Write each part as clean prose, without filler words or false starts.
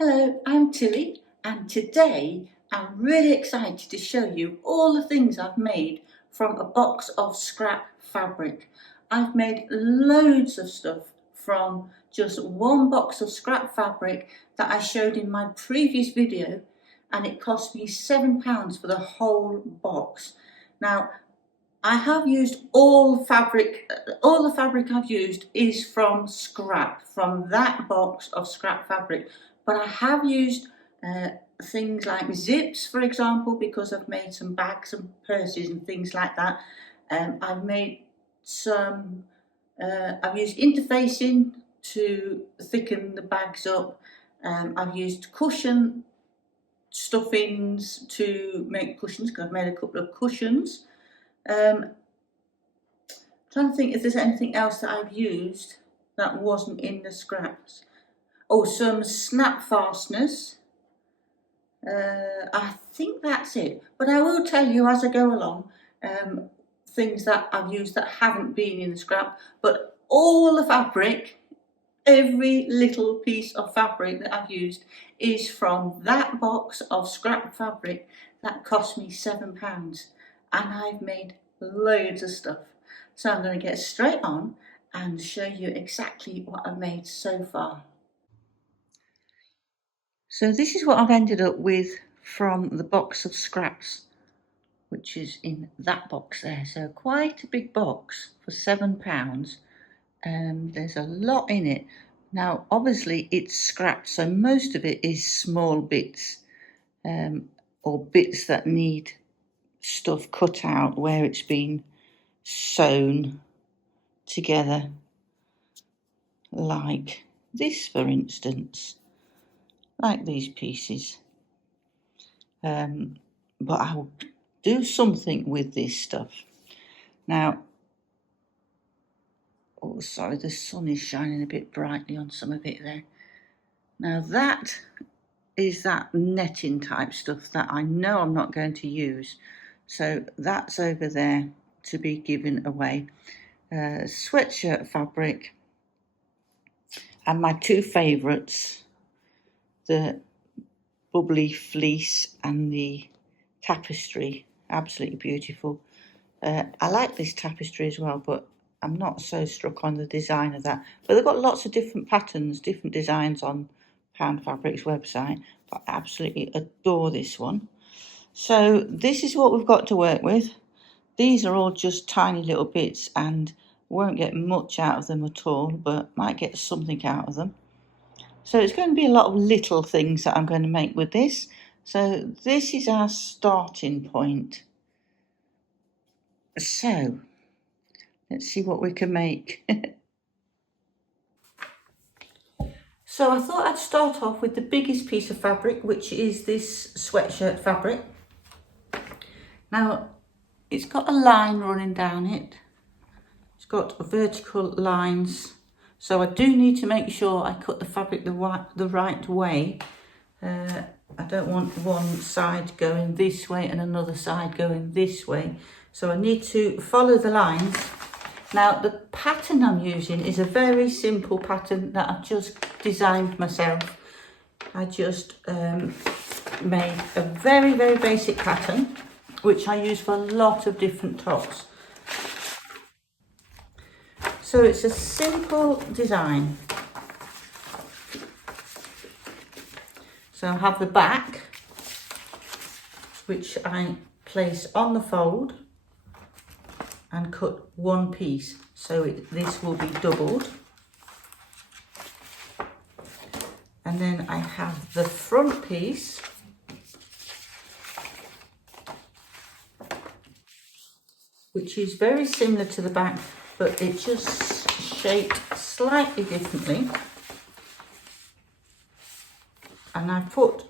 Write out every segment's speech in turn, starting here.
Hello, I'm Tilly, and today I'm really excited to show you all the things I've made from a box of scrap fabric. I've made loads of stuff from just one box of scrap fabric that I showed in my previous video, and it cost me £7 for the whole box. Now, I have used all the fabric I've used is from scrap, from that box of scrap fabric. But I have used things like zips, for example, because I've made some bags and purses and things like that. I've made some, I've used interfacing to thicken the bags up. I've used cushion stuffings to make cushions, because I've made a couple of cushions. Trying to think if there's anything else that I've used that wasn't in the scraps. Oh, some snap fasteners. I think that's it. But I will tell you as I go along things that I've used that haven't been in the scrap. But all the fabric, every little piece of fabric that I've used is from that box of scrap fabric that cost me £7. And I've made loads of stuff. So I'm going to get straight on and show you exactly what I've made so far. So this is what I've ended up with from the box of scraps, which is in that box there. So quite a big box for £7. There's a lot in it. Now, obviously it's scrap, so most of it is small bits or bits that need stuff cut out where it's been sewn together, like this, for instance. Like these pieces, but I'll do something with this stuff. Now, oh sorry, the sun is shining a bit brightly on some of it there. Now that is that netting type stuff that I know I'm not going to use, so that's over there to be given away. Sweatshirt fabric, and my two favourites, the bubbly fleece and the tapestry, absolutely beautiful. I like this tapestry as well, but I'm not so struck on the design of that. But they've got lots of different patterns, different designs on Pound Fabric's website, but I absolutely adore this one. So this is what we've got to work with. These are all just tiny little bits and won't get much out of them at all, but might get something out of them. So it's going to be a lot of little things that I'm going to make with this. So this is our starting point. So let's see what we can make. So I thought I'd start off with the biggest piece of fabric, which is this sweatshirt fabric. Now it's got a line running down it. It's got vertical lines. So I do need to make sure I cut the fabric the right way. I don't want one side going this way and another side going this way. So I need to follow the lines. Now the pattern I'm using is a very simple pattern that I've just designed myself. I just made a very, very basic pattern, which I use for a lot of different tops. So it's a simple design. So I have the back, which I place on the fold and cut one piece. So this will be doubled. And then I have the front piece, which is very similar to the back, but it's just shaped slightly differently. And I put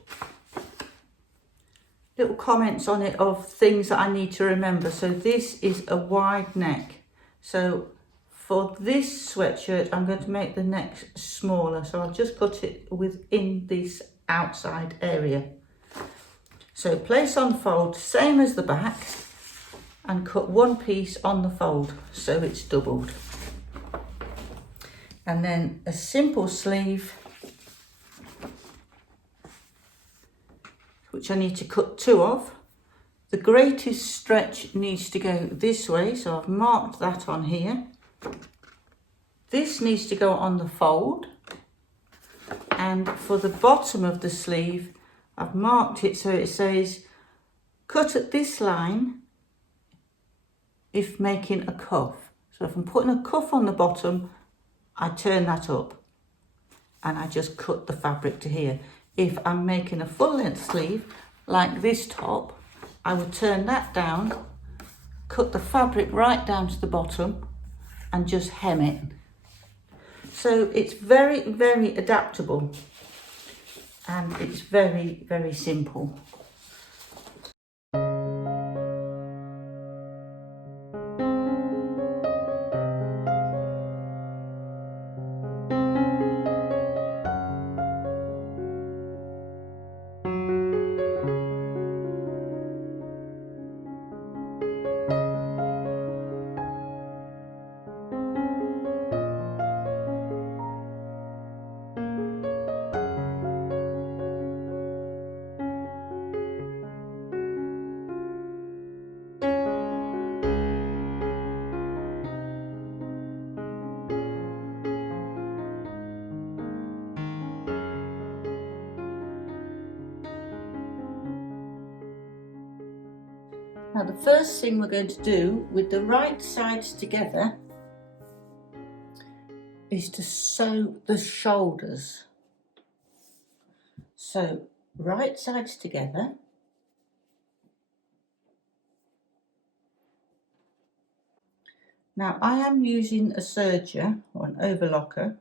little comments on it of things that I need to remember. So this is a wide neck. So for this sweatshirt, I'm going to make the neck smaller. So I'll just cut it within this outside area. So place on fold, same as the back, and cut one piece on the fold so it's doubled. And then a simple sleeve which I need to cut 2 of. The greatest stretch needs to go this way, so I've marked that on here. This needs to go on the fold, and for the bottom of the sleeve I've marked it so it says cut at this line if making a cuff. So if I'm putting a cuff on the bottom, I turn that up and I just cut the fabric to here. If I'm making a full length sleeve like this top, I would turn that down, cut the fabric right down to the bottom and just hem it. So it's very, very adaptable and it's very, very simple. Now the first thing we're going to do with the right sides together is to sew the shoulders. So right sides together. Now I am using a serger or an overlocker,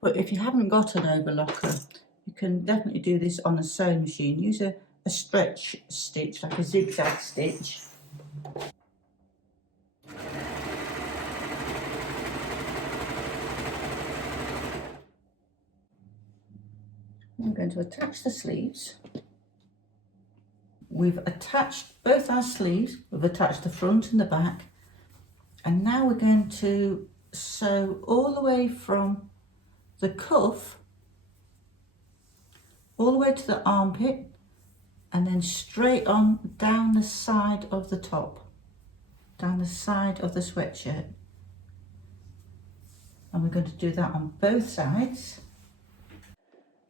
but if you haven't got an overlocker, you can definitely do this on a sewing machine. Use a stretch stitch, like a zigzag stitch. I'm going to attach the sleeves. We've attached both our sleeves, we've attached the front and the back, and now we're going to sew all the way from the cuff all the way to the armpit and then straight on down the side of the top, down the side of the sweatshirt. And we're going to do that on both sides.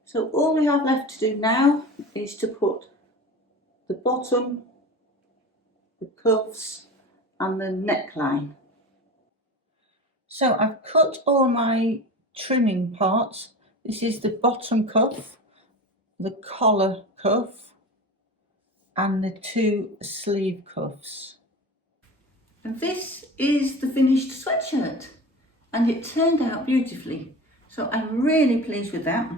So all we have left to do now is to put the bottom, the cuffs and the neckline. So I've cut all my trimming parts. This is the bottom cuff, the collar cuff and the 2 sleeve cuffs. And this is the finished sweatshirt and it turned out beautifully. So I'm really pleased with that.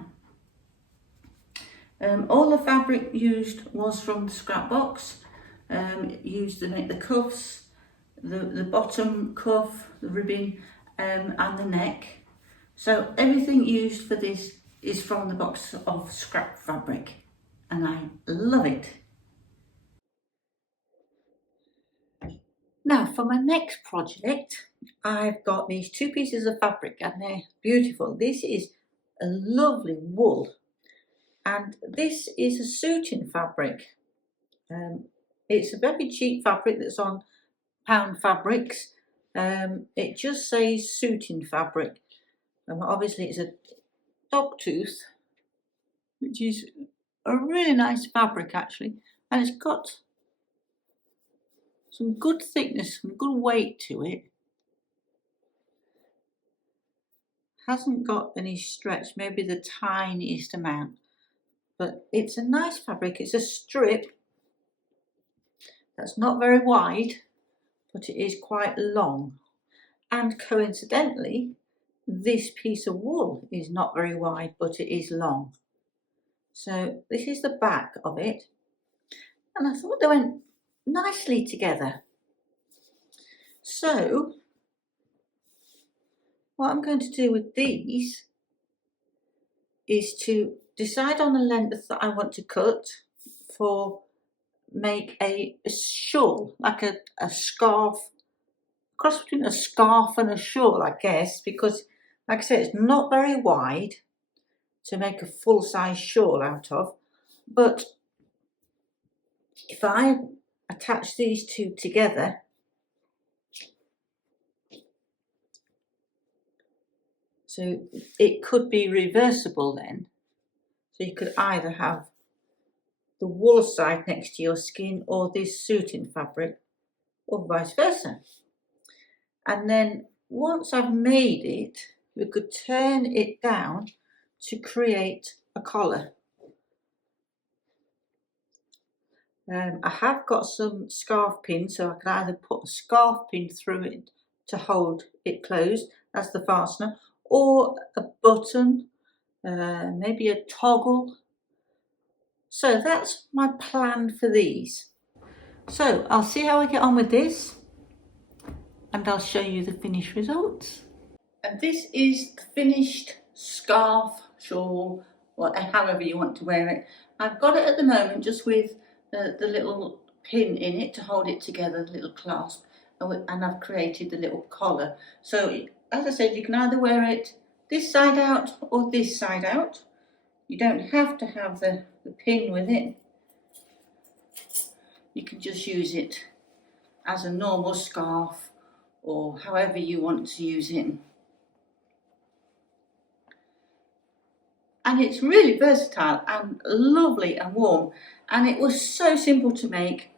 All the fabric used was from the scrap box, used to make the cuffs, the bottom cuff, the ribbing and the neck. So everything used for this is from the box of scrap fabric and I love it. Now for my next project, I've got these 2 pieces of fabric and they're beautiful. This is a lovely wool and this is a suiting fabric. It's a very cheap fabric that's on Pound Fabrics. It just says suiting fabric. Obviously it's a dog tooth, which is a really nice fabric actually, and it's got some good thickness, some good weight to it. Hasn't got any stretch, maybe the tiniest amount, but it's a nice fabric. It's a strip that's not very wide, but it is quite long. And coincidentally, this piece of wool is not very wide, but it is long. So this is the back of it. And I thought they went nicely together. So what I'm going to do with these is to decide on the length that I want to cut for make a shawl, like a scarf, cross between a scarf and a shawl, I guess, because like I said, it's not very wide, to make a full-size shawl out of. But if I attach these two together, so it could be reversible then. So you could either have the wool side next to your skin or this suiting fabric, or vice versa. And then once I've made it, we could turn it down to create a collar. I have got some scarf pins, so I can either put a scarf pin through it to hold it closed, that's the fastener, or a button, maybe a toggle. So that's my plan for these. So I'll see how I get on with this, and I'll show you the finished results. And this is the finished scarf, shawl, however you want to wear it. I've got it at the moment just with the little pin in it to hold it together, the little clasp, and I've created the little collar. So as I said, you can either wear it this side out or this side out. You don't have to have the pin with it. You can just use it as a normal scarf or however you want to use it. And it's really versatile and lovely and warm, and it was so simple to make.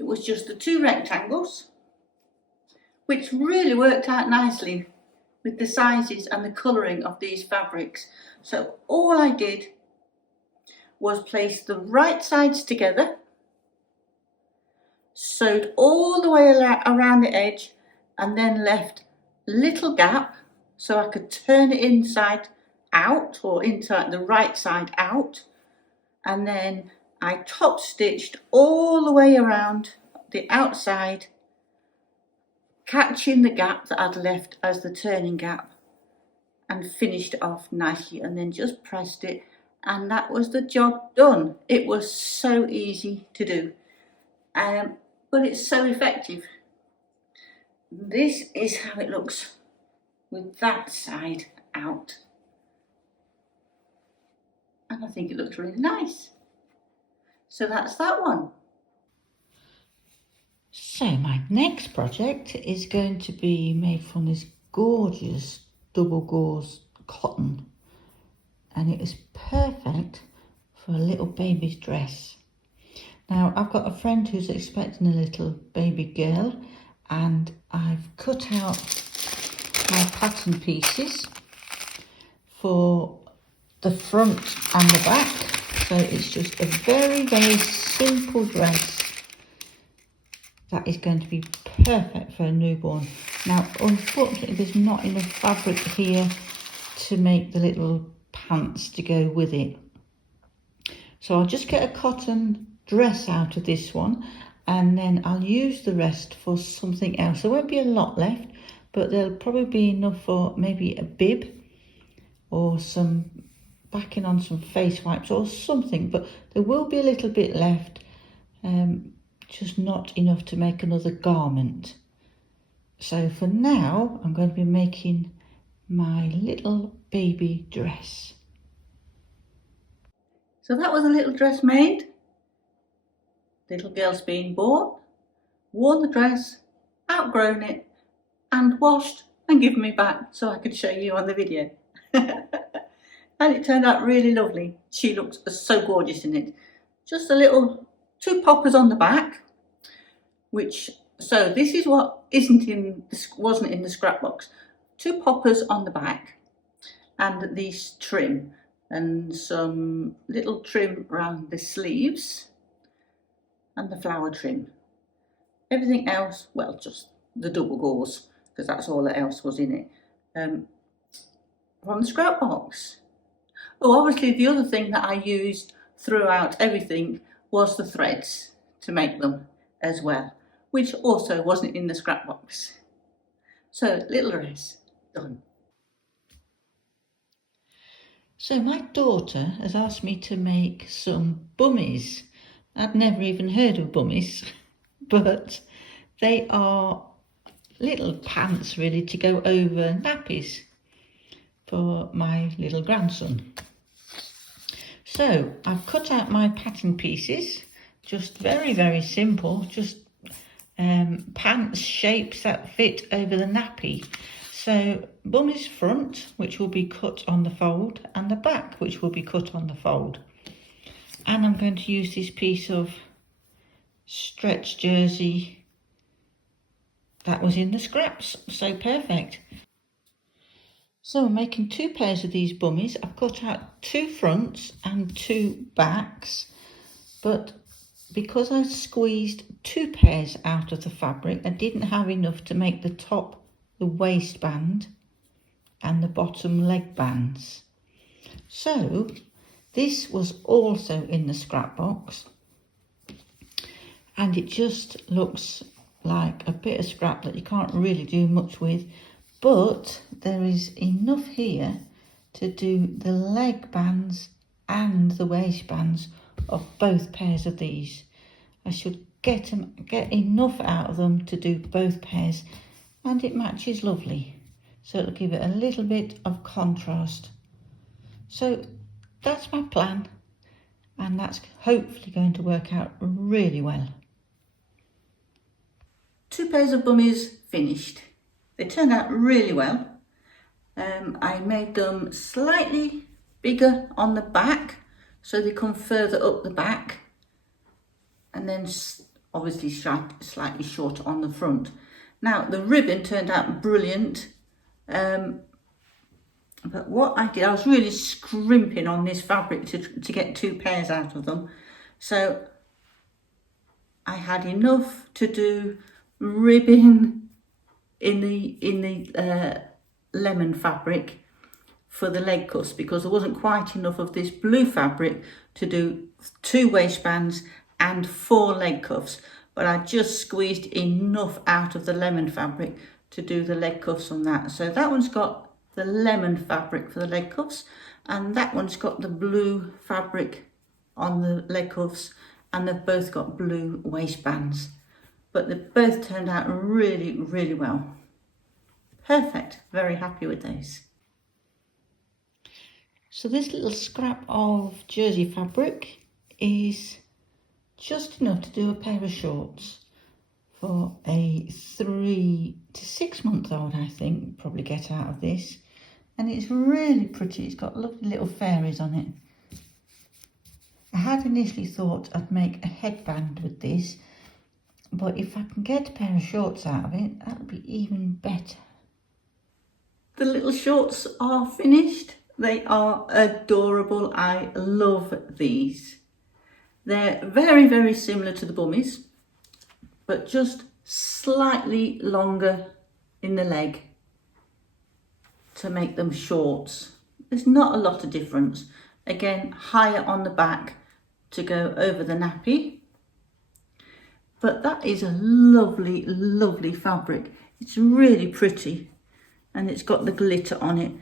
It was just the two rectangles, which really worked out nicely with the sizes and the colouring of these fabrics. So all I did was place the right sides together, sewed all the way around the edge, and then left a little gap so I could turn it inside out, or inside the right side out, and then I top stitched all the way around the outside, catching the gap that I'd left as the turning gap, and finished it off nicely, and then just pressed it, and that was the job done. It was so easy to do, but it's so effective. This is how it looks with that side out, and I think it looks really nice. So that's that one. So my next project is going to be made from this gorgeous double gauze cotton, and it is perfect for a little baby's dress. Now I've got a friend who's expecting a little baby girl, and I've cut out my pattern pieces for the front and the back, so it's just a very simple dress that is going to be perfect for a newborn. Now unfortunately there's not enough fabric here to make the little pants to go with it, so I'll just get a cotton dress out of this one, and then I'll use the rest for something else. There won't be a lot left, but there'll probably be enough for maybe a bib or some backing on some face wipes or something, but there will be a little bit left, just not enough to make another garment. So for now I'm going to be making my little baby dress. So that was a little dress made. Little girl's been born, worn the dress, outgrown it, and washed and given me back so I could show you on the video. And it turned out really lovely. She looks so gorgeous in it. Just a little two poppers on the back, so this is what wasn't in the scrap box. Two poppers on the back, and these trim, and some little trim around the sleeves, and the flower trim. Everything else, well, just the double gauze, because that's all that else was in it, from the scrap box. Oh, obviously the other thing that I used throughout everything was the threads to make them as well, which also wasn't in the scrap box. So little dress done. So my daughter has asked me to make some bummies. I'd never even heard of bummies, but they are little pants really to go over nappies. for my little grandson. So I've cut out my pattern pieces, just very simple, just pants shapes that fit over the nappy. So bummies front, which will be cut on the fold, and the back, which will be cut on the fold. And I'm going to use this piece of stretch jersey that was in the scraps, so perfect. So I'm making 2 pairs of these bummies. I've cut out 2 fronts and 2 backs, but because I squeezed 2 pairs out of the fabric, I didn't have enough to make the top, the waistband, and the bottom leg bands. So this was also in the scrap box, and it just looks like a bit of scrap that you can't really do much with, but there is enough here to do the leg bands and the waistbands of both pairs of these. I should get enough out of them to do both pairs, and it matches lovely, so it'll give it a little bit of contrast. So that's my plan, and that's hopefully going to work out really well. 2 pairs of bummies finished. They turned out really well. I made them slightly bigger on the back, so they come further up the back, and then obviously slightly shorter on the front. Now the ribbon turned out brilliant, but what I did, I was really scrimping on this fabric to get 2 pairs out of them, so I had enough to do ribbing in the lemon fabric for the leg cuffs, because there wasn't quite enough of this blue fabric to do 2 waistbands and 4 leg cuffs, but I just squeezed enough out of the lemon fabric to do the leg cuffs on that. So that one's got the lemon fabric for the leg cuffs, and that one's got the blue fabric on the leg cuffs, and they've both got blue waistbands, but they both turned out really well. Perfect, very happy with those. So this little scrap of jersey fabric is just enough to do a pair of shorts for a 3 to 6 month old, I think, probably get out of this. And it's really pretty, it's got lovely little fairies on it. I had initially thought I'd make a headband with this, but if I can get a pair of shorts out of it, that'll be even better. The little shorts are finished. They are adorable. I love these. They're very similar to the bummies, but just slightly longer in the leg to make them shorts. There's not a lot of difference. Again, higher on the back to go over the nappy. But that is a lovely fabric. It's really pretty, and it's got the glitter on it.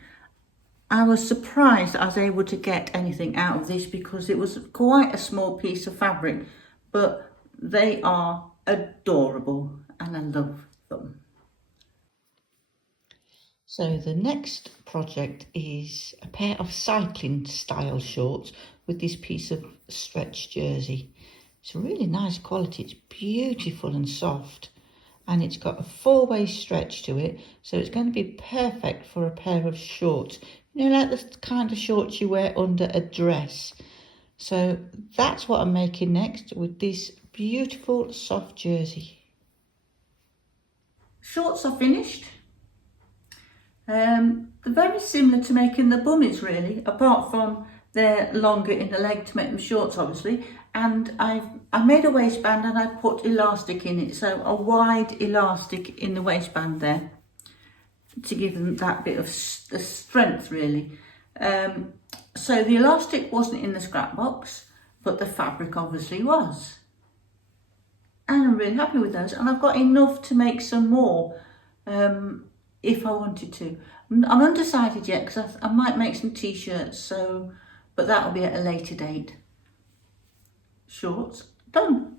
I was surprised I was able to get anything out of this because it was quite a small piece of fabric, but they are adorable and I love them. So the next project is a pair of cycling style shorts with this piece of stretch jersey. It's a really nice quality, it's beautiful and soft, and it's got a 4-way stretch to it, so it's going to be perfect for a pair of shorts. You know, like the kind of shorts you wear under a dress. So that's what I'm making next with this beautiful soft jersey. Shorts are finished. They're very similar to making the bummies really, apart from they're longer in the leg to make them shorts obviously. And I made a waistband and I put elastic in it, so a wide elastic in the waistband there to give them that bit of strength really. So the elastic wasn't in the scrap box, but the fabric obviously was. And I'm really happy with those, and I've got enough to make some more if I wanted to. I'm undecided yet because I might make some t-shirts, but that'll be at a later date. Shorts done.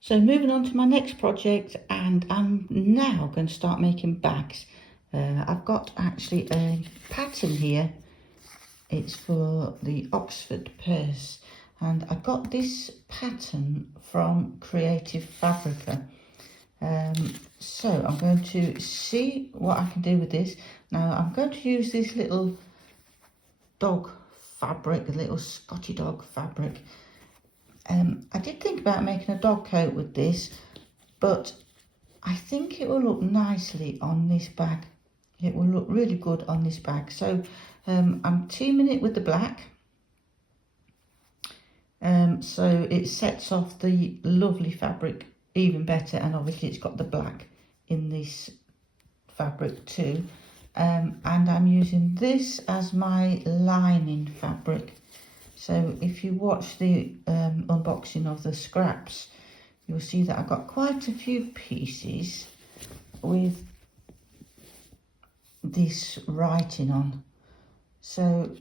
So moving on to my next project, and I'm now going to start making bags. I've got actually a pattern here. It's for the Oxford purse, and I got this pattern from Creative Fabrica. So I'm going to see what I can do with this. Now I'm going to use this little dog fabric, a little Scotty dog fabric. I did think about making a dog coat with this, but I think it will look nicely on this bag. It will look really good on this bag. So I'm teaming it with the black. So it sets off the lovely fabric even better, and obviously it's got the black in this fabric too. And I'm using this as my lining fabric. So if you watch the unboxing of the scraps, you'll see that I've got quite a few pieces with this writing on. So,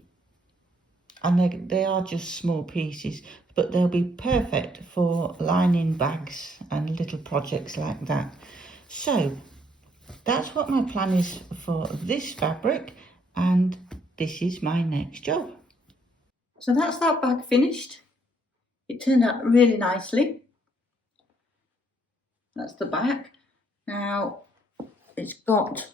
and they are just small pieces, but they'll be perfect for lining bags and little projects like that. So that's what my plan is for this fabric, and this is my next job. So that's that bag finished. It turned out really nicely. That's the back. Now it's got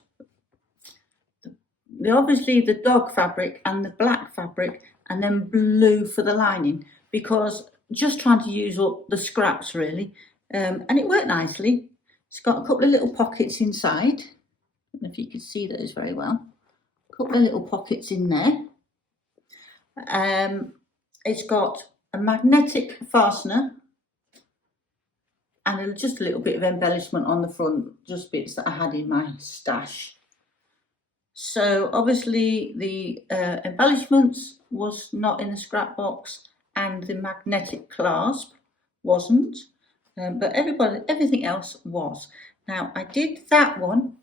obviously the dog fabric and the black fabric, and then blue for the lining, because just trying to use up the scraps really, and it worked nicely. It's got a couple of little pockets inside. I don't know if you can see those very well. A couple of little pockets in there. It's got a magnetic fastener and just a little bit of embellishment on the front, just bits that I had in my stash. So obviously the embellishments was not in the scrap box, and the magnetic clasp wasn't, but everything else was. Now I did that one,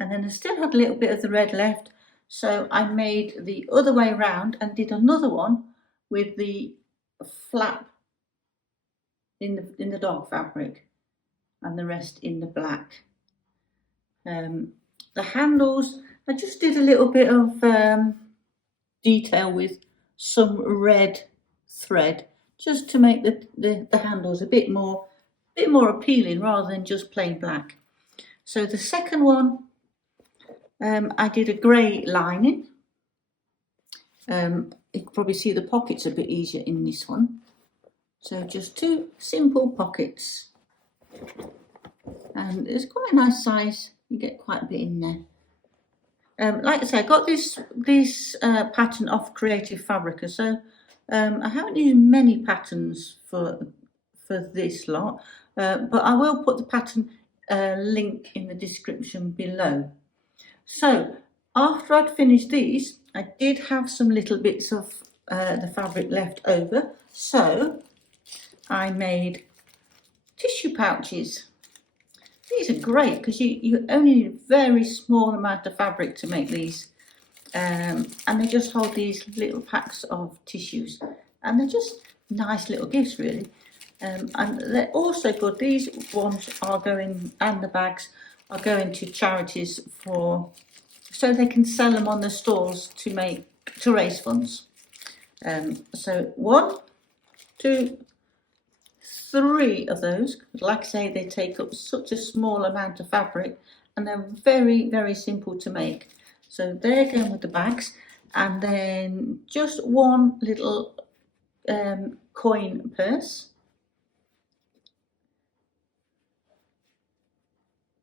and then I still had a little bit of the red left, so I made the other way around and did another one with the flap in the dog fabric and the rest in the black. The handles, I just did a little bit of detail with some red thread, just to make the handles a bit more appealing rather than just plain black. So the second one, I did a grey lining. You can probably see the pockets a bit easier in this one. So just two simple pockets, and it's quite a nice size. You get quite a bit in there. Like I say, I got this pattern off Creative Fabrica, so I haven't used many patterns for this lot, but I will put the pattern link in the description below. So after I'd finished these, I did have some little bits of the fabric left over, so I made tissue pouches. These are great because you only need a very small amount of fabric to make these, and they just hold these little packs of tissues, and they're just nice little gifts really. And they're also good. These ones are going, and the bags are going to charities so they can sell them on the stalls to raise funds. So 1, 2, 3 of those. Like I say, they take up such a small amount of fabric, and they're very, very simple to make. So they're going with the bags, and then just one little coin purse,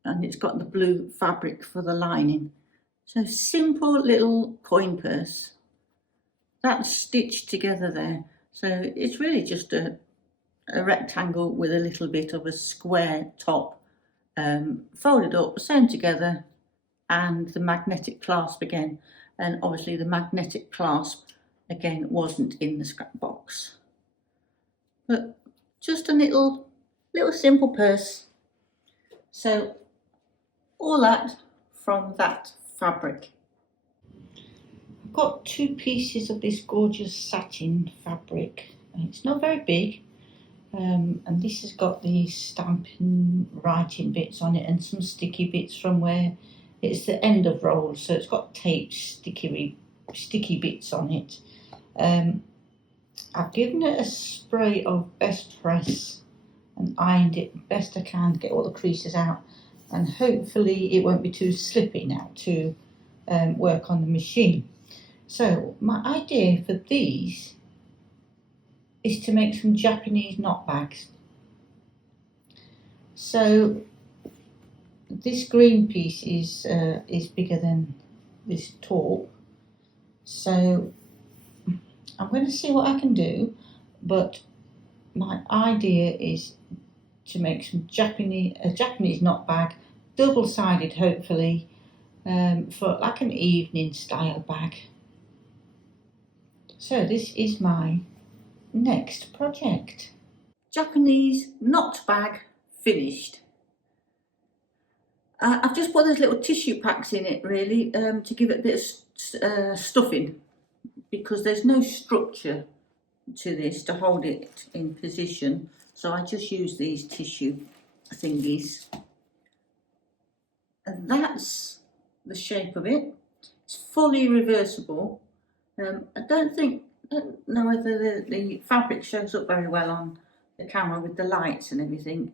and it's got the blue fabric for the lining. So simple little coin purse, that's stitched together there. So it's really just a rectangle with a little bit of a square top, folded up, sewn together, and the magnetic clasp again. And obviously the magnetic clasp again wasn't in the scrap box, but just a little simple purse. So all that from that fabric. I've got 2 pieces of this gorgeous satin fabric. It's not very big, and this has got the stamping writing bits on it and some sticky bits from where It's the end of roll, so it's got tape, sticky bits on it. I've given it a spray of Best Press and ironed it best I can to get all the creases out, and hopefully it won't be too slippy now to work on the machine. So my idea for these is to make some Japanese knot bags. So this green piece is bigger than this taupe, so I'm going to see what I can do, but my idea is to make some a Japanese knot bag, double-sided hopefully, for like an evening style bag. So this is my next project. Japanese knot bag finished. I've just put those little tissue packs in it really to give it a bit of stuffing, because there's no structure to this to hold it in position, so I just use these tissue thingies, and that's the shape of it. It's fully reversible. I don't know whether the fabric shows up very well on the camera with the lights and everything.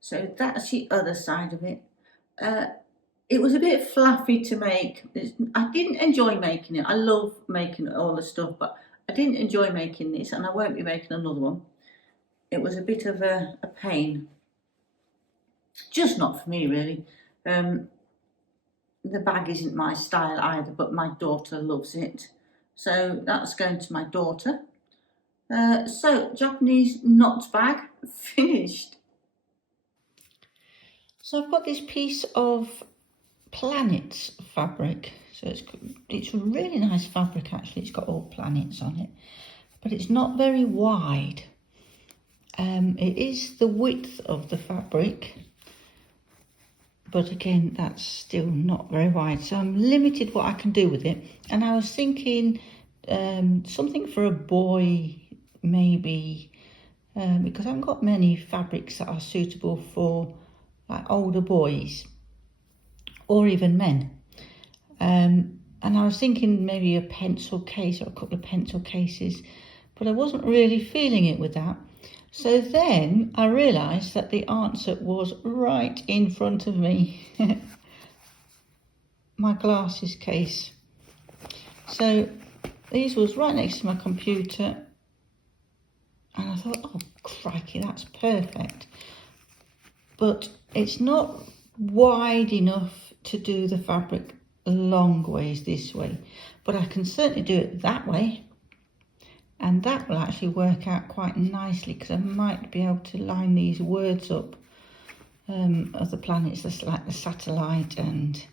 So that's the other side of it. It was a bit fluffy to make. I didn't enjoy making it. I love making all the stuff, but I didn't enjoy making this, and I won't be making another one. It was a bit of a pain. Just not for me, really. The bag isn't my style either, but my daughter loves it. So that's going to my daughter. So Japanese knot bag finished. So I've got this piece of planets fabric. So it's a really nice fabric actually. It's got all planets on it, but it's not very wide. It is the width of the fabric, but again that's still not very wide, so I'm limited what I can do with it. And I was thinking something for a boy maybe, because I haven't got many fabrics that are suitable for like older boys or even men. And I was thinking maybe a pencil case or a couple of pencil cases, but I wasn't really feeling it with that. So then I realised that the answer was right in front of me. My glasses case. So these was right next to my computer, and I thought, oh crikey, that's perfect. But it's not wide enough to do the fabric long ways this way, but I can certainly do it that way, and that will actually work out quite nicely, because I might be able to line these words up of the planets, like the satellite, and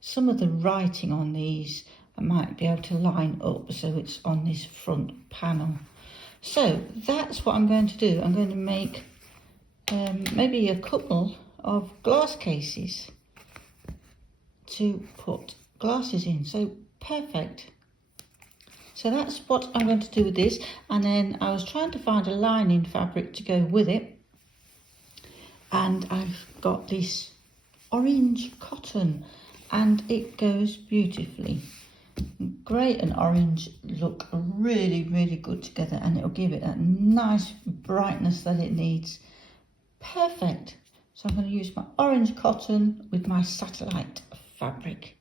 some of the writing on these I might be able to line up so it's on this front panel. So that's what I'm going to do. I'm going to make maybe a couple of glass cases to put glasses in. So perfect. So that's what I'm going to do with this. And then I was trying to find a lining fabric to go with it, and I've got this orange cotton, and it goes beautifully. Grey and orange look really, really good together, and it'll give it that nice brightness that it needs. Perfect. So I'm going to use my orange cotton with my satellite fabric.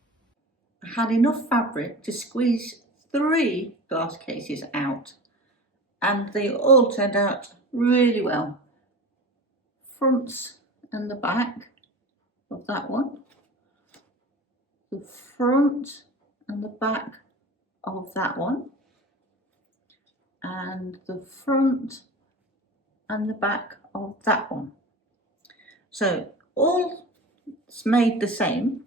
I had enough fabric to squeeze 3 glass cases out, and they all turned out really well. Fronts and the back of that one, the front and the back of that one, and the front and the back of that one. So all it's made the same.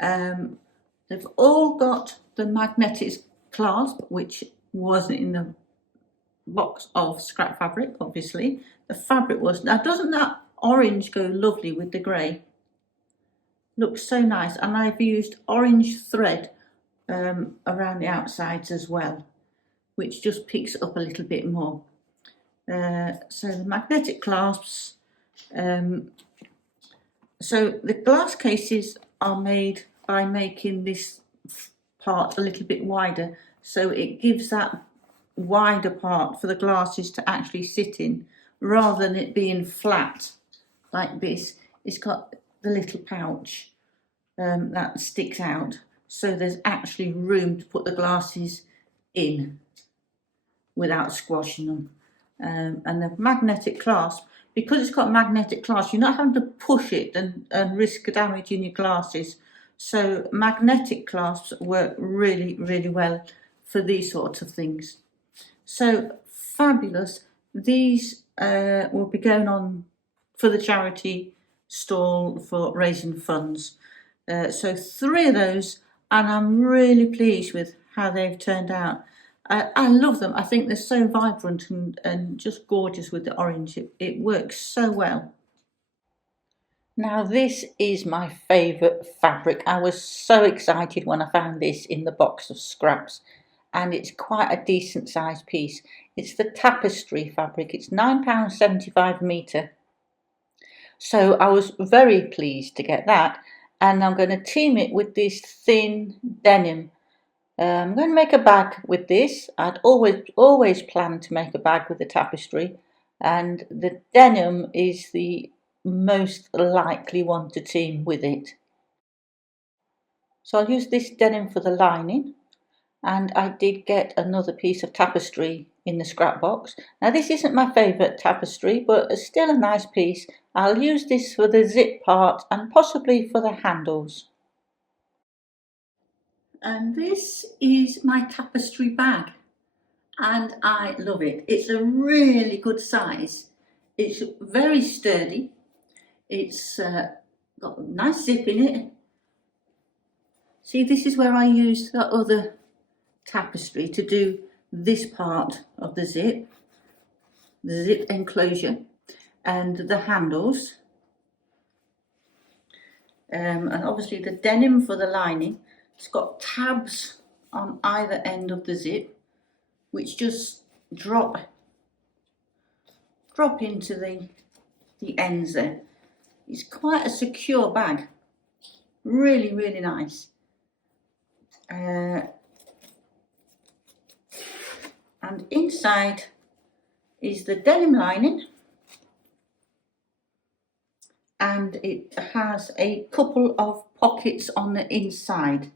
They've all got the magnetic clasp, which wasn't in the box of scrap fabric, obviously. The fabric was. Now, doesn't that orange go lovely with the grey? Looks so nice. And I've used orange thread around the outsides as well, which just picks up a little bit more. So the magnetic clasps. So the glass cases are made by making this part a little bit wider, so it gives that wider part for the glasses to actually sit in, rather than it being flat like this. It's got the little pouch that sticks out, so there's actually room to put the glasses in without squashing them. And the magnetic clasp, because it's got magnetic clasp, you're not having to push it and risk damaging your glasses. So magnetic clasps work really, really well for these sorts of things. So fabulous. These will be going on for the charity stall for raising funds. So 3 of those, and I'm really pleased with how they've turned out. I love them. I think they're so vibrant and just gorgeous with the orange. It works so well. Now this is my favourite fabric. I was so excited when I found this in the box of scraps, and it's quite a decent sized piece. It's the Tapestry fabric. It's £9.75 a metre. So I was very pleased to get that, and I'm going to team it with this thin denim. I'm going to make a bag with this. I'd always planned to make a bag with the Tapestry, and the denim is the most likely one to team with it. So I'll use this denim for the lining, and I did get another piece of Tapestry in the scrap box. Now this isn't my favourite Tapestry, but it's still a nice piece. I'll use this for the zip part and possibly for the handles. And this is my Tapestry bag, and I love it. It's a really good size. It's very sturdy. It's got a nice zip in it. See, this is where I used that other Tapestry to do this part of the zip enclosure and the handles. And obviously the denim for the lining. It's got tabs on either end of the zip, which just drop into the ends there. It's quite a secure bag. Really, really nice. And inside is the denim lining, and it has a couple of pockets on the inside.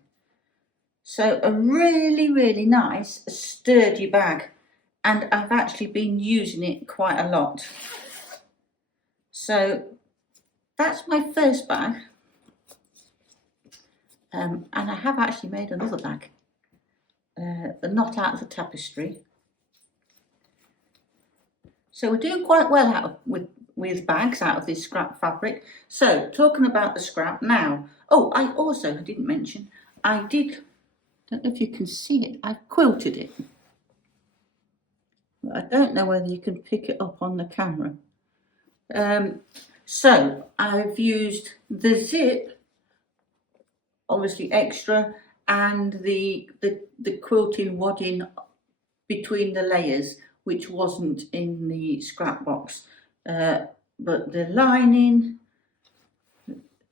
So a really, really nice sturdy bag, and I've actually been using it quite a lot. So that's my first bag, and I have actually made another bag, but not out of the Tapestry. So we're doing quite well with bags out of this scrap fabric. So talking about the scrap now. Oh, I didn't mention, don't know if you can see it, I quilted it. I don't know whether you can pick it up on the camera. So I've used the zip, obviously extra, and the quilting wadding between the layers, which wasn't in the scrap box. But the lining,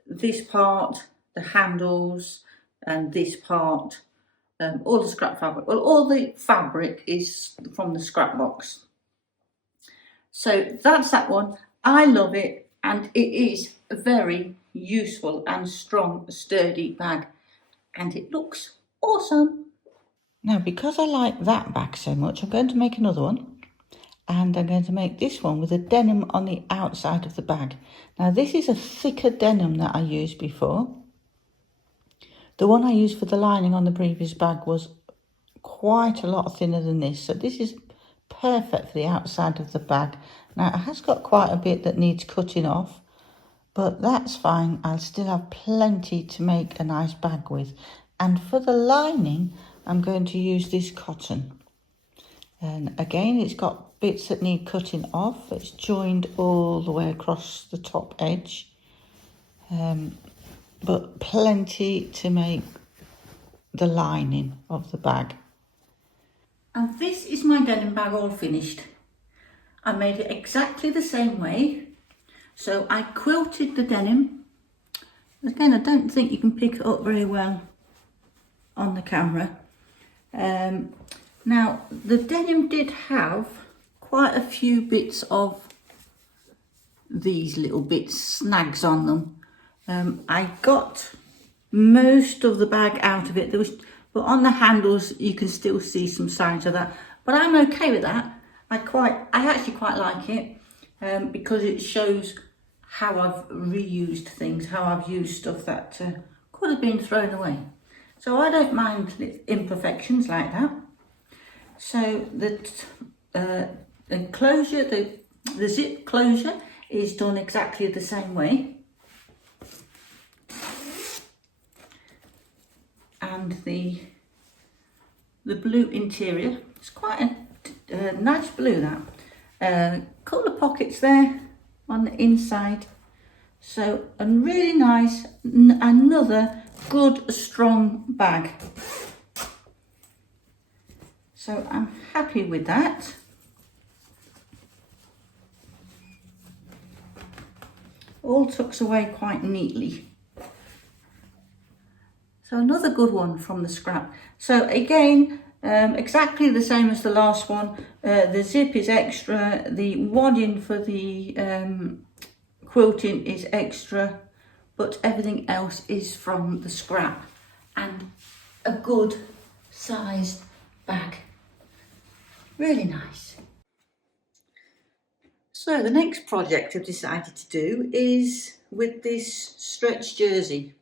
this part, the handles, and this part, all the scrap fabric. Well, all the fabric is from the scrap box. So that's that one. I love it, and it is a very useful and strong, sturdy bag, and it looks awesome. Now, because I like that bag so much, I'm going to make another one, and I'm going to make this one with a denim on the outside of the bag. Now, this is a thicker denim that I used before. The one I used for the lining on the previous bag was quite a lot thinner than this, so this is perfect for the outside of the bag. Now, it has got quite a bit that needs cutting off, but that's fine. I'll still have plenty to make a nice bag with. And for the lining, I'm going to use this cotton. And again, it's got bits that need cutting off. It's joined all the way across the top edge. But plenty to make the lining of the bag. And this is my denim bag all finished. I made it exactly the same way. So I quilted the denim Again, I don't think you can pick it up very well on the camera. Now, the denim did have quite a few bits of these little bits, snags on them. I got most of the bag out of it. But on the handles, you can still see some signs of that. But I'm okay with that. I actually quite like it because it shows how I've reused things, how I've used stuff that could have been thrown away. So I don't mind imperfections like that. So the enclosure, the zip closure is done exactly the same way. And the blue interior, it's quite a nice blue that. Couple of pockets there on the inside. So a really nice, another good strong bag. So I'm happy with that. All tucks away quite neatly. So another good one from the scrap. So again, exactly the same as the last one. The zip is extra. The wadding for the quilting is extra, but everything else is from the scrap, and a good sized bag. Really nice. So the next project I've decided to do is with this stretch jersey.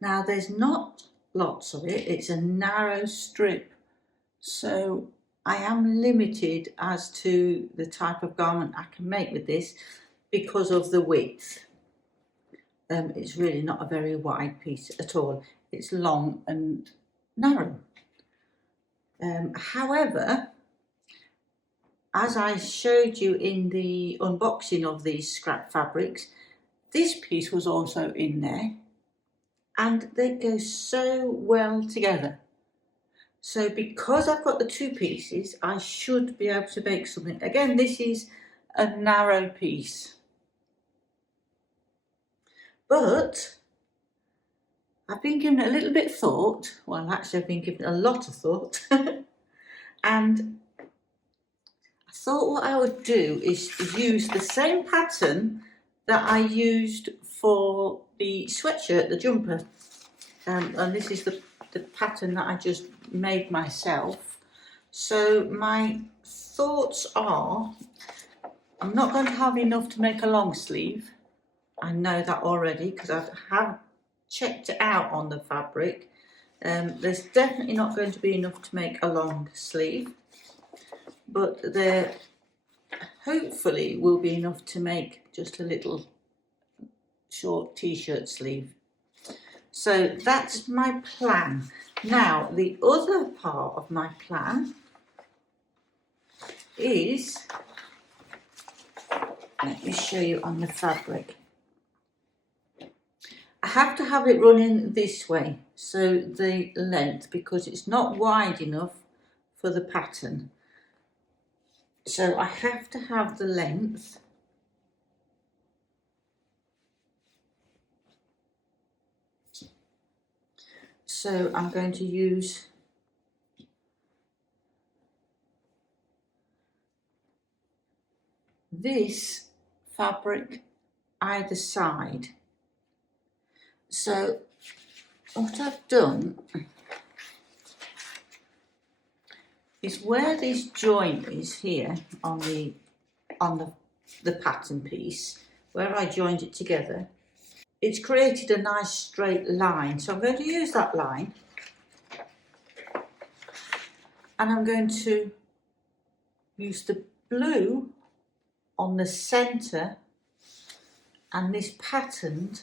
Now there's not lots of it, it's a narrow strip, so I am limited as to the type of garment I can make with this because of the width. It's really not a very wide piece at all, it's long and narrow. However, as I showed you in the unboxing of these scrap fabrics, this piece was also in there. And they go so well together. So because I've got the two pieces, I should be able to make something. Again, this is a narrow piece. But I've been given a little bit of thought. Well, actually I've been given a lot of thought. And I thought what I would do is use the same pattern that I used for the sweatshirt, the jumper. And this is the pattern that I just made myself. So my thoughts are, I'm not going to have enough to make a long sleeve. I know that already because I have checked it out on the fabric. There's definitely not going to be enough to make a long sleeve, but there hopefully will be enough to make just a little short t-shirt sleeve. So that's my plan. Now, the other part of my plan is, let me show you on the fabric. I have to have it running this way, so the length, because it's not wide enough for the pattern. So I have to have the length. So I'm going to use this fabric either side. So what I've done is where this joint is here on the pattern piece, where I joined it together, it's created a nice straight line. So I'm going to use that line, and I'm going to use the blue on the centre and this patterned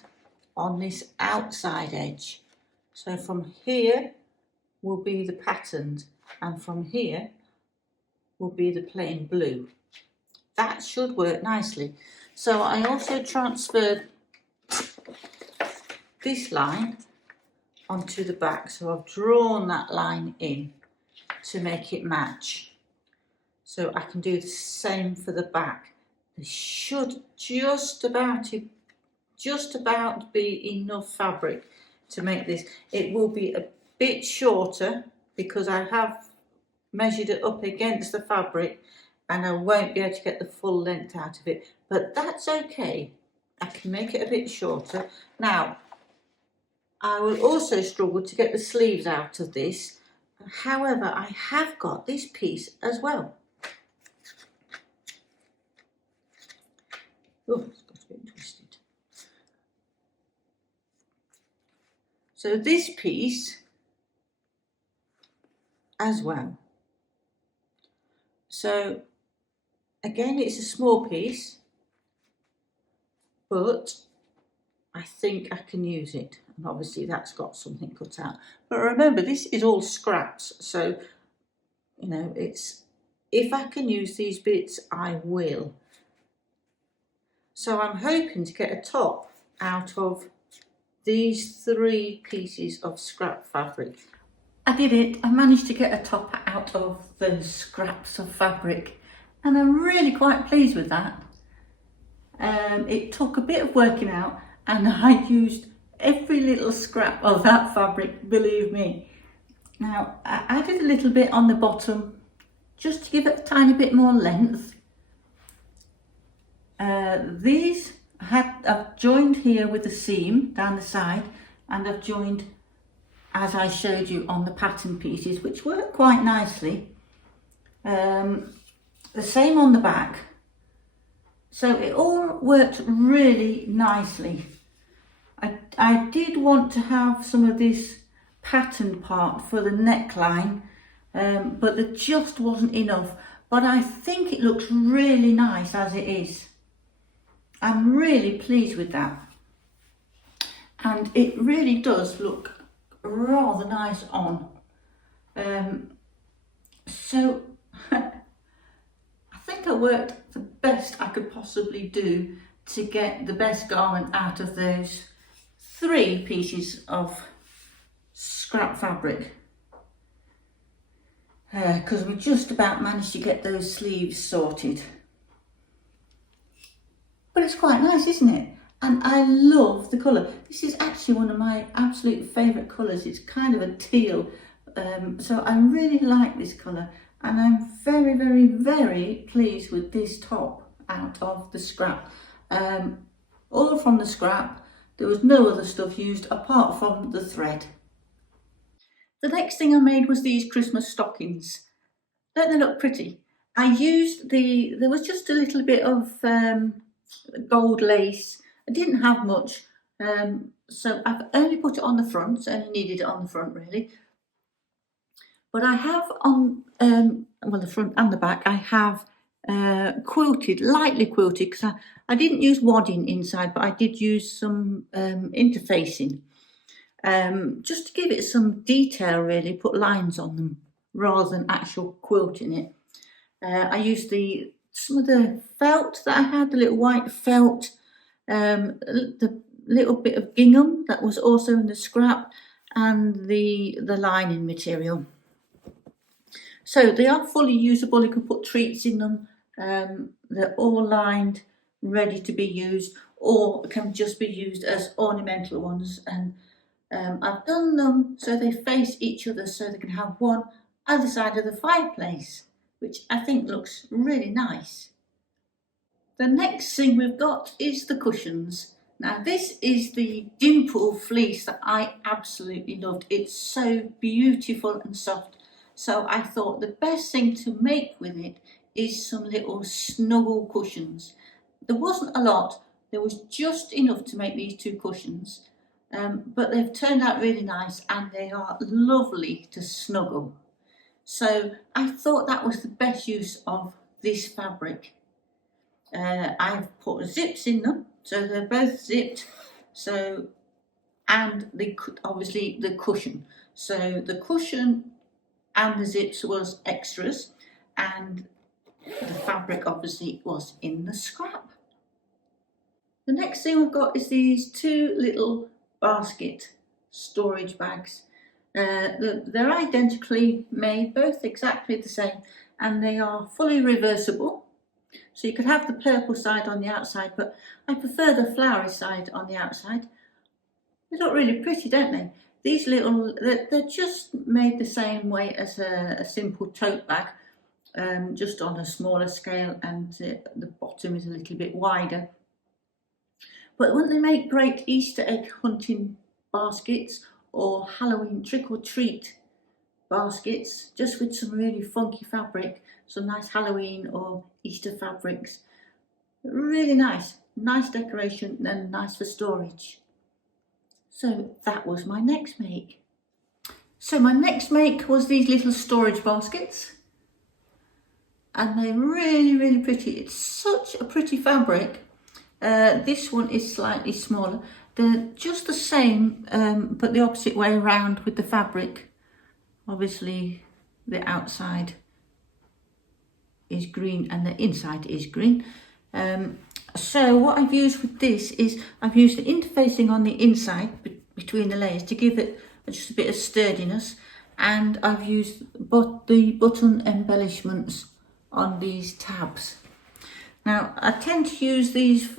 on this outside edge. So from here will be the patterned, and from here will be the plain blue. That should work nicely. So I also transferred this line onto the back, so I've drawn that line in to make it match. So I can do the same for the back. They should just about just about be enough fabric to make this. It will be a bit shorter because I have measured it up against the fabric and I won't be able to get the full length out of it, but that's okay. I can make it a bit shorter. Now, I will also struggle to get the sleeves out of this. However, I have got this piece as well. Oh, it's got a bit twisted. So this piece as well. So again, it's a small piece, but I think I can use it. And obviously that's got something cut out. But remember, this is all scraps. So, you know, it's, if I can use these bits, I will. So I'm hoping to get a top out of these 3 pieces of scrap fabric. I did it. I managed to get a top out of those scraps of fabric, and I'm really quite pleased with that. It took a bit of working out, and I used every little scrap of that fabric, believe me. Now, I added a little bit on the bottom just to give it a tiny bit more length. These I've joined here with the seam down the side, and I've joined as I showed you on the pattern pieces, which work quite nicely. The same on the back. So it all worked really nicely. I did want to have some of this pattern part for the neckline, but there just wasn't enough. But I think it looks really nice as it is. I'm really pleased with that. And it really does look rather nice on. So I think I worked the best I could possibly do to get the best garment out of those 3 pieces of scrap fabric, because we just about managed to get those sleeves sorted. But it's quite nice, isn't it? And I love the colour. This is actually one of my absolute favourite colours. It's kind of a teal. So I really like this colour. And I'm very, very, very pleased with this top out of the scrap. All from the scrap. There was no other stuff used apart from the thread. The next thing I made was these Christmas stockings. Don't they look pretty? I used there was just a little bit of gold lace. I didn't have much, so I've only put it on the front, only needed it on the front really. But I have on, well, the front and the back, I have quilted, lightly quilted, because I didn't use wadding inside, but I did use some interfacing, just to give it some detail really, put lines on them rather than actual quilting it. I used some of the felt that I had, the little white felt, the little bit of gingham that was also in the scrap, and the lining material. So they are fully usable. You can put treats in them. They're all lined, ready to be used, or can just be used as ornamental ones. And I've done them so they face each other, so they can have one either side of the fireplace, which I think looks really nice. The next thing we've got is the cushions. Now this is the dimple fleece that I absolutely loved. It's so beautiful and soft. So I thought the best thing to make with it is some little snuggle cushions. There wasn't a lot. There was just enough to make these 2 cushions. But they've turned out really nice and they are lovely to snuggle. So I thought that was the best use of this fabric. I've put zips in them, so they're both zipped. So, and obviously the cushion. So the cushion and the zips was extras, and the fabric obviously was in the scrap. The next thing we've got is these 2 little basket storage bags. They're identically made, both exactly the same, and they are fully reversible. So you could have the purple side on the outside, but I prefer the flowery side on the outside. They look really pretty, don't they? These little, they're just made the same way as a simple tote bag, just on a smaller scale, and the bottom is a little bit wider. But wouldn't they make great Easter egg hunting baskets or Halloween trick-or-treat baskets, just with some really funky fabric, some nice Halloween or Easter fabrics? Really nice decoration and nice for storage. So that was my next make. So my next make was these little storage baskets, and they're really pretty. It's such a pretty fabric. This one is slightly smaller. They're just the same, but the opposite way around with the fabric. Obviously the outside is green and the inside is green. So what I've used with this is I've used the interfacing on the inside between the layers to give it just a bit of sturdiness, and I've used the button embellishments on these tabs. Now I tend to use these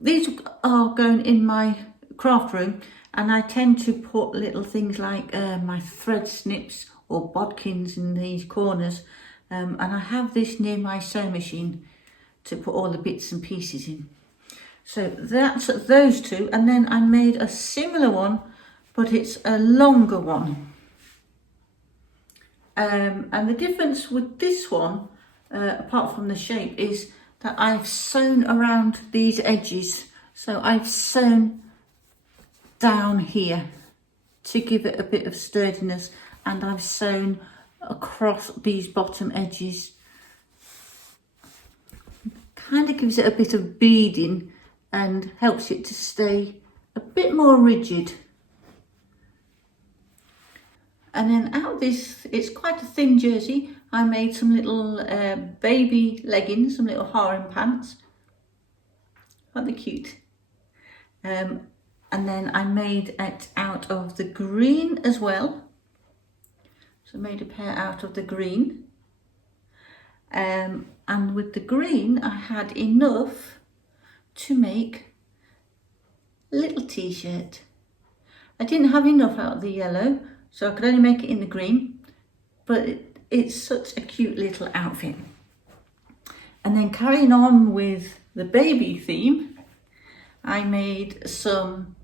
these are going in my craft room, and I tend to put little things like my thread snips or bodkins in these corners, and I have this near my sewing machine to put all the bits and pieces in. So that's those two, and then I made a similar one, but it's a longer one. And the difference with this one, apart from the shape, is that I've sewn around these edges. So I've sewn down here to give it a bit of sturdiness, and I've sewn across these bottom edges. Kind of gives it a bit of beading and helps it to stay a bit more rigid. And then out of this, it's quite a thin jersey, I made some little baby leggings, some little harem pants. Aren't they cute? And then I made it out of the green as well. So I made a pair out of the green. And with the green, I had enough to make a little t-shirt. I didn't have enough out of the yellow, so I could only make it in the green, but it's such a cute little outfit. And then carrying on with the baby theme, I made some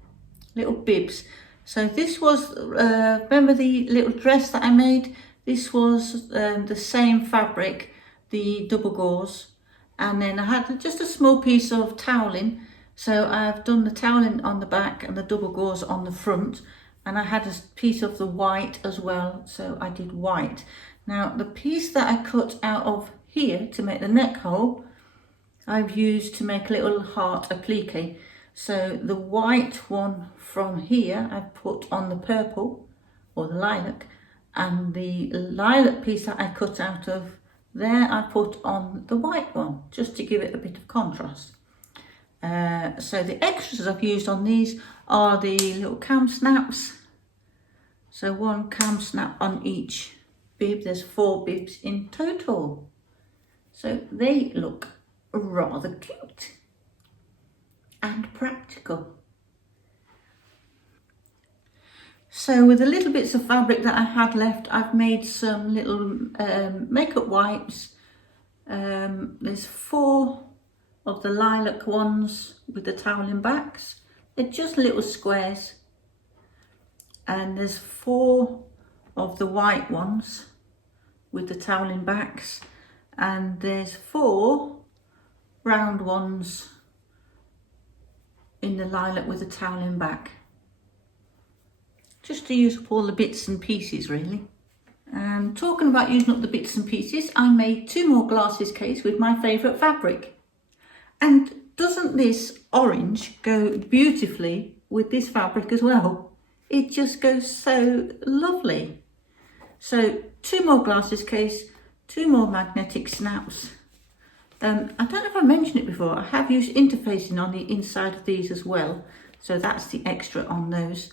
little bibs. So this was, remember the little dress that I made? This was the same fabric, the double gauze, and then I had just a small piece of toweling. So I've done the toweling on the back and the double gauze on the front, and I had a piece of the white as well, so I did white. Now the piece that I cut out of here to make the neck hole, I've used to make a little heart applique. So the white one from here I've put on the purple or the lilac, and the lilac piece that I cut out of there I put on the white one, just to give it a bit of contrast. So the extras I've used on these are the little cam snaps. So one cam snap on each bib. There's 4 bibs in total. So they look rather cute and practical. So with the little bits of fabric that I had left, I've made some little makeup wipes. There's 4 of the lilac ones with the toweling backs. They're just little squares. And there's 4 of the white ones with the toweling backs. And there's 4 round ones in the lilac with the toweling back. Just to use up all the bits and pieces, really. And talking about using up the bits and pieces, I made 2 more glasses case with my favourite fabric. And doesn't this orange go beautifully with this fabric as well? It just goes so lovely. So 2 more glasses case, 2 more magnetic snaps. I don't know if I mentioned it before, I have used interfacing on the inside of these as well. So that's the extra on those.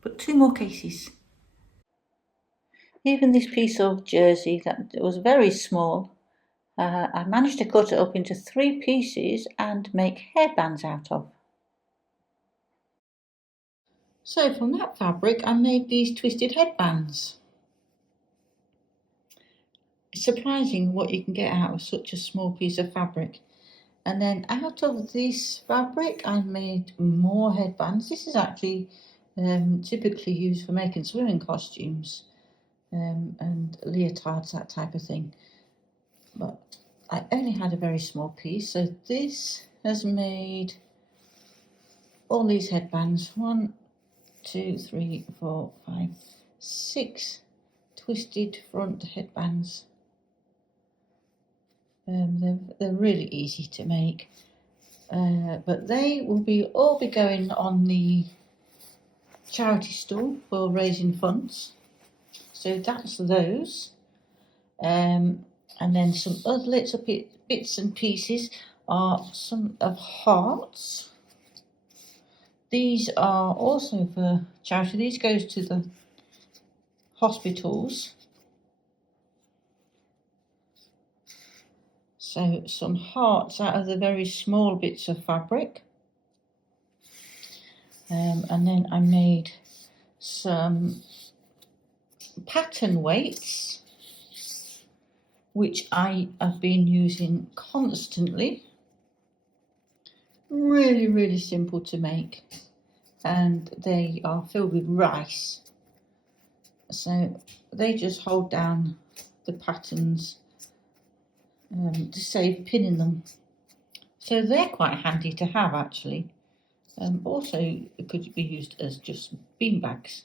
But 2 more cases. Even this piece of jersey that was very small, I managed to cut it up into 3 pieces and make headbands out of. So from that fabric I made these twisted headbands. It's surprising what you can get out of such a small piece of fabric. And then out of this fabric I made more headbands. This is actually typically used for making swimming costumes and leotards, that type of thing. But I only had a very small piece, so this has made all these headbands. 1, 2, 3, 4, 5, 6 twisted front headbands. They're really easy to make, but they will all be going on the charity stall for raising funds. So that's those, and then some other little bits and pieces are some of hearts. These are also for charity. These goes to the hospitals. So some hearts out of the very small bits of fabric. And then I made some pattern weights, which I have been using constantly. Really, really simple to make. And they are filled with rice. So they just hold down the patterns to save pinning them. So they're quite handy to have actually. Also, it could be used as just bean bags.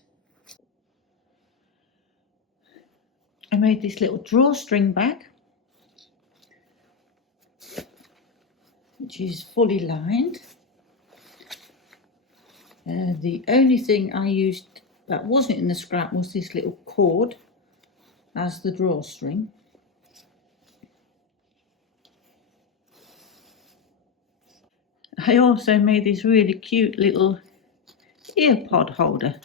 I made this little drawstring bag, which is fully lined. The only thing I used that wasn't in the scrap was this little cord as the drawstring. I also made this really cute little ear pod holder.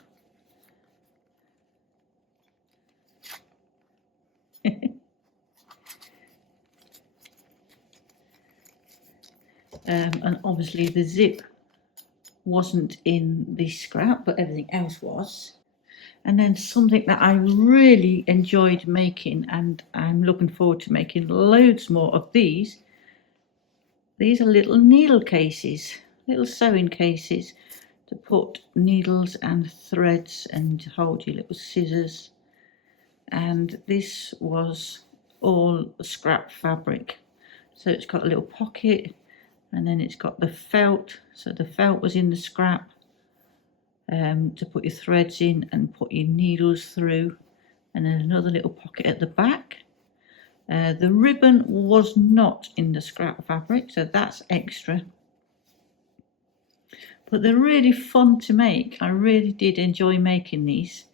And obviously the zip wasn't in this scrap, but everything else was. And then something that I really enjoyed making, and I'm looking forward to making loads more of these. These are little needle cases, little sewing cases to put needles and threads and hold your little scissors. And this was all scrap fabric. So it's got a little pocket, and then it's got the felt. So the felt was in the scrap to put your threads in and put your needles through, and then another little pocket at the back. The ribbon was not in the scrap fabric, so that's extra. But they're really fun to make. I really did enjoy making these.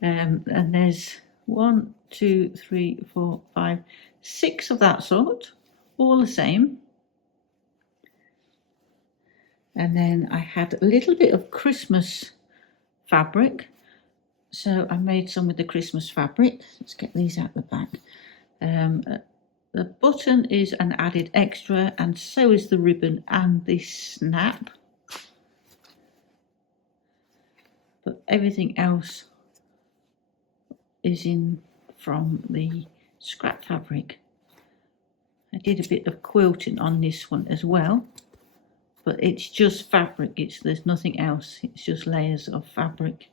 And there's 1, 2, 3, 4, 5, 6 of that sort, all the same. And then I had a little bit of Christmas fabric, so I made some with the Christmas fabric. Let's get these out the back. The button is an added extra, and so is the ribbon and the snap, but everything else is in from the scrap fabric. I did a bit of quilting on this one as well, but it's just fabric. There's nothing else. It's just layers of fabric.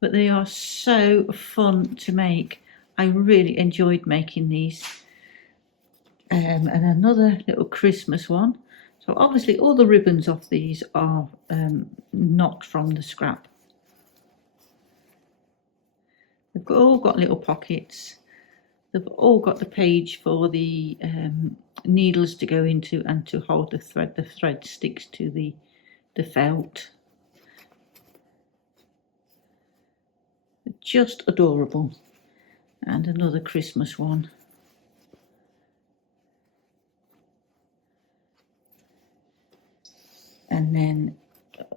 But they are so fun to make. I really enjoyed making these. And another little Christmas one. So obviously all the ribbons of these are not from the scrap. They've all got little pockets. They've all got the page for the needles to go into and to hold the thread. The thread sticks to the felt. Just adorable. And another Christmas one. And then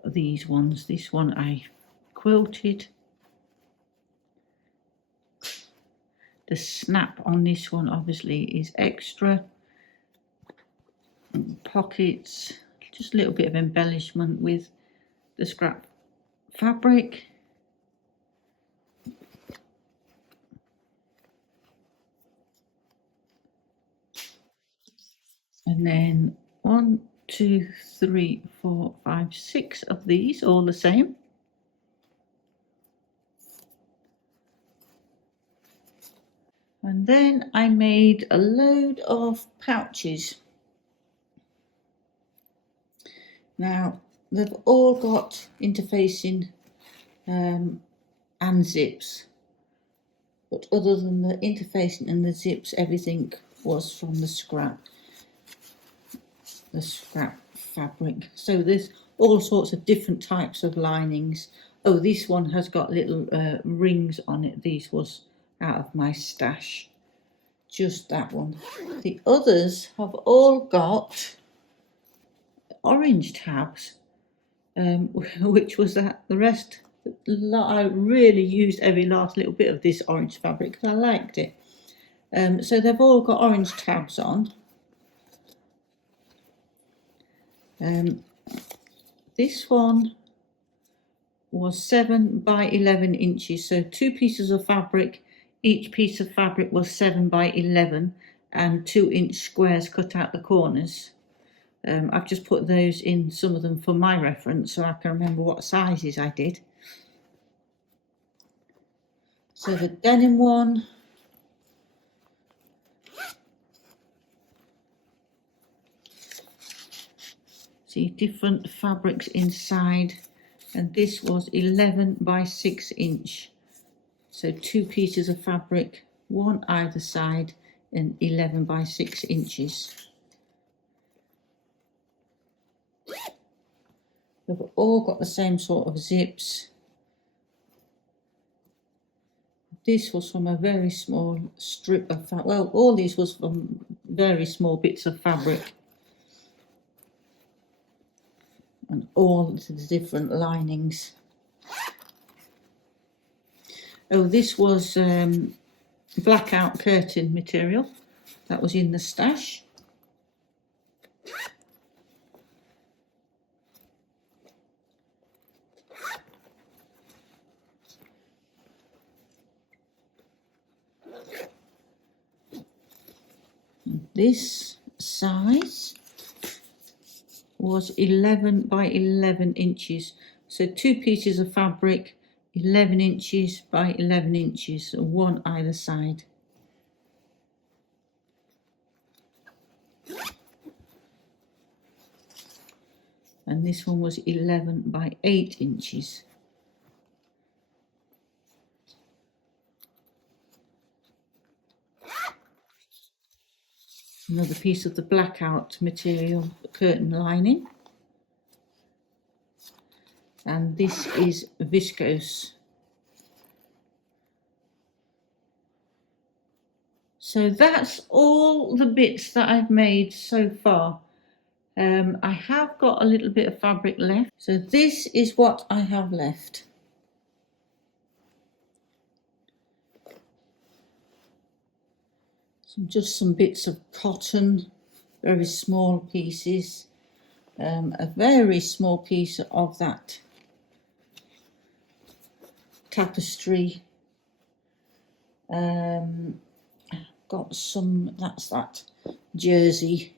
these ones. This one I quilted. The snap on this one obviously is extra. And pockets, just a little bit of embellishment with the scrap fabric. And then 1, 2, 3, 4, 5, 6 of these, all the same. And then I made a load of pouches. Now, they've all got interfacing and zips. But other than the interfacing and the zips, everything was from the scrap fabric. So there's all sorts of different types of linings. Oh, this one has got little rings on it. These was out of my stash. Just that one. The others have all got orange tabs, which was that the rest. I really used every last little bit of this orange fabric because I liked it. So they've all got orange tabs on. This one was 7 by 11 inches, so 2 pieces of fabric. Each piece of fabric was 7 by 11 and 2-inch squares cut out the corners. I've just put those in, some of them for my reference, so I can remember what sizes I did. So the denim one, see different fabrics inside, and this was 11 by 6 inch. So 2 pieces of fabric, one either side, and 11 by 6 inches. They've all got the same sort of zips. This was from a very small strip of fabric. Well, all these was from very small bits of fabric. And all the different linings. Oh, this was blackout curtain material that was in the stash. This size was 11 by 11 inches. So 2 pieces of fabric, 11 inches by 11 inches, one either side. And this one was 11 by 8 inches. Another piece of the blackout material curtain lining. And this is viscose. So that's all the bits that I've made so far. I have got a little bit of fabric left. So this is what I have left. Just some bits of cotton, very small pieces, a very small piece of that tapestry, got some, that's that jersey,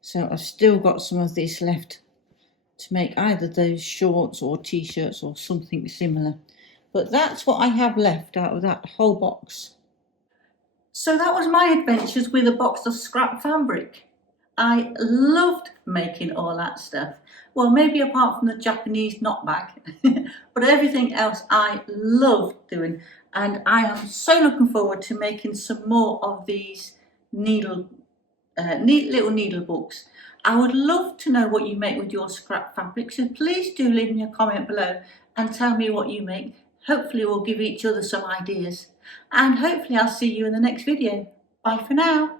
so I've still got some of this left to make either those shorts or t-shirts or something similar, but that's what I have left out of that whole box. So that was my adventures with a box of scrap fabric. I loved making all that stuff. Well, maybe apart from the Japanese knockback, but everything else I loved doing. And I am so looking forward to making some more of these little needle books. I would love to know what you make with your scrap fabric, so please do leave me a comment below and tell me what you make. Hopefully we'll give each other some ideas. And hopefully I'll see you in the next video. Bye for now.